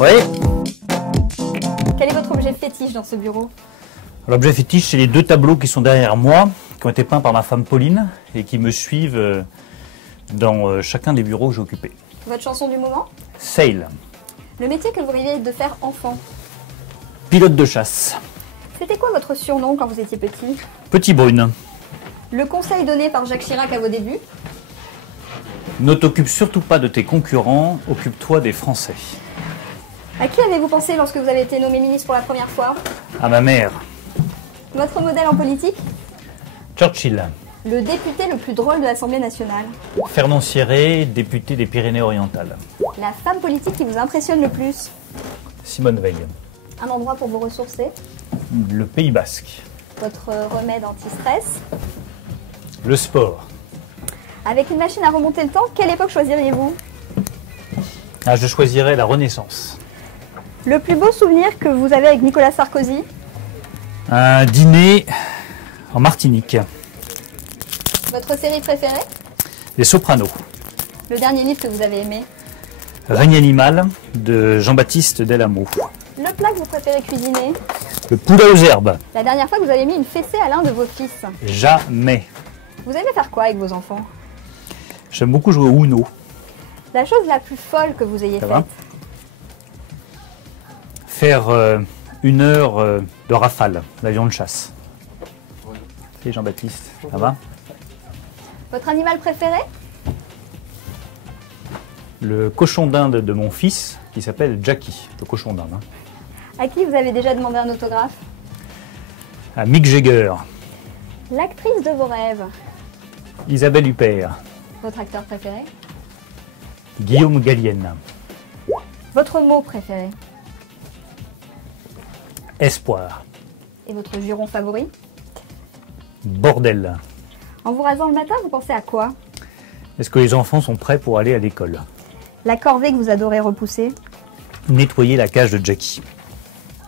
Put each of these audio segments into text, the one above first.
Oui. Quel est votre objet fétiche dans ce bureau? L'objet fétiche, c'est les deux tableaux qui sont derrière moi, qui ont été peints par ma femme Pauline et qui me suivent dans chacun des bureaux que j'ai occupés. Votre chanson du moment? Sail. Le métier que vous rêviez de faire enfant? Pilote de chasse. C'était quoi votre surnom quand vous étiez petit? Petit Brune. Le conseil donné par Jacques Chirac à vos débuts? Ne t'occupe surtout pas de tes concurrents, occupe-toi des Français. À qui avez-vous pensé lorsque vous avez été nommé ministre pour la première fois? À ma mère. Votre modèle en politique? Churchill. Le député le plus drôle de l'Assemblée nationale? Fernand Siré, député des Pyrénées-Orientales. La femme politique qui vous impressionne le plus? Simone Veil. Un endroit pour vous ressourcer? Le Pays Basque. Votre remède anti-stress? Le sport. Avec une machine à remonter le temps, quelle époque choisiriez-vous? Ah, je choisirais la Renaissance. Le plus beau souvenir que vous avez avec Nicolas Sarkozy? Un dîner en Martinique. Votre série préférée? Les Sopranos. Le dernier livre que vous avez aimé? Règne animal de Jean-Baptiste Delamo. Le plat que vous préférez cuisiner? Le poulet aux herbes. La dernière fois que vous avez mis une fessée à l'un de vos fils? Jamais. Vous aimez faire quoi avec vos enfants? J'aime beaucoup jouer au Uno. La chose la plus folle que vous ayez Ça faite? va? Faire 1 heure de rafale, d'avion de chasse. C'est Jean-Baptiste, ça va? Votre animal préféré? Le cochon d'Inde de mon fils, qui s'appelle Jackie, le cochon d'Inde. Hein. À qui vous avez déjà demandé un autographe? À Mick Jagger, L'actrice de vos rêves? Isabelle Huppert, Votre acteur préféré? Guillaume Gallienne. Votre mot préféré? Espoir, Et votre juron favori? bordel. En vous rasant le matin, vous pensez à quoi? Est-ce que les enfants sont prêts pour aller à l'école? La corvée que vous adorez repousser? Nettoyer la cage de Jackie.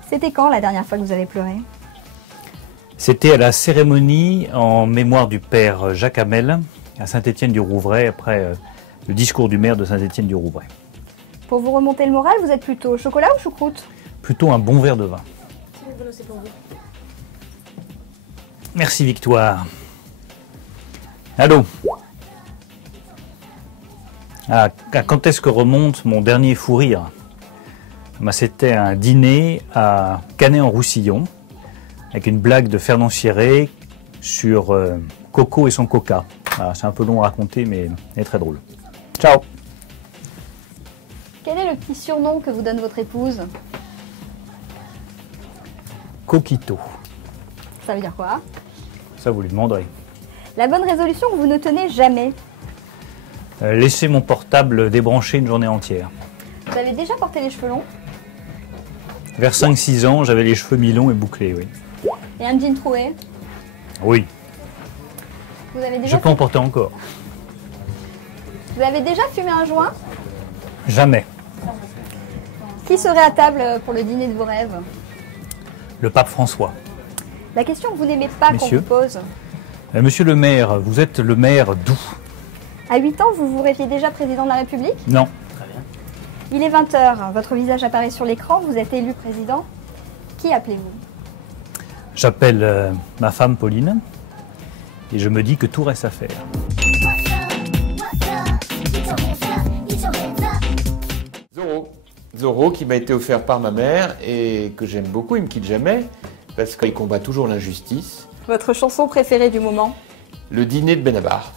C'était quand la dernière fois que vous avez pleuré? C'était à la cérémonie en mémoire du père Jacques Hamel à Saint-Étienne-du-Rouvray, après le discours du maire de Saint-Étienne-du-Rouvray. Pour vous remonter le moral, vous êtes plutôt chocolat ou choucroute? Plutôt un bon verre de vin. C'est pour vous. Merci Victoire. Allô? À quand est-ce que remonte mon dernier fou rire? C'était un dîner à Canet-en-Roussillon, avec une blague de Fernand Siré sur Coco et son coca. Voilà, c'est un peu long à raconter, mais elle est très drôle. Ciao! Quel est le petit surnom que vous donne votre épouse? Coquito. Ça veut dire quoi? Ça, vous lui demanderez. La bonne résolution que vous ne tenez jamais? Laisser mon portable débranché une journée entière. Vous avez déjà porté les cheveux longs? Vers 5-6 ans, j'avais les cheveux mi-longs et bouclés, oui. Et un jean troué? Oui, Vous avez je déjà, peux en porter encore. vous avez déjà fumé un joint? Jamais. Qui serait à table pour le dîner de vos rêves? Le pape François. La question que vous n'aimez pas qu'on Messieurs. vous pose. Monsieur le maire, vous êtes le maire d'où? À 8 ans, vous vous rêviez déjà président de la République? Non. Il est 20h, votre visage apparaît sur l'écran, vous êtes élu président. Qui appelez-vous? J'appelle ma femme Pauline et je me dis que tout reste à faire. Zorro qui m'a été offert par ma mère et que j'aime beaucoup, il me quitte jamais parce qu'il combat toujours l'injustice. Votre chanson préférée du moment? Le dîner de Benabar.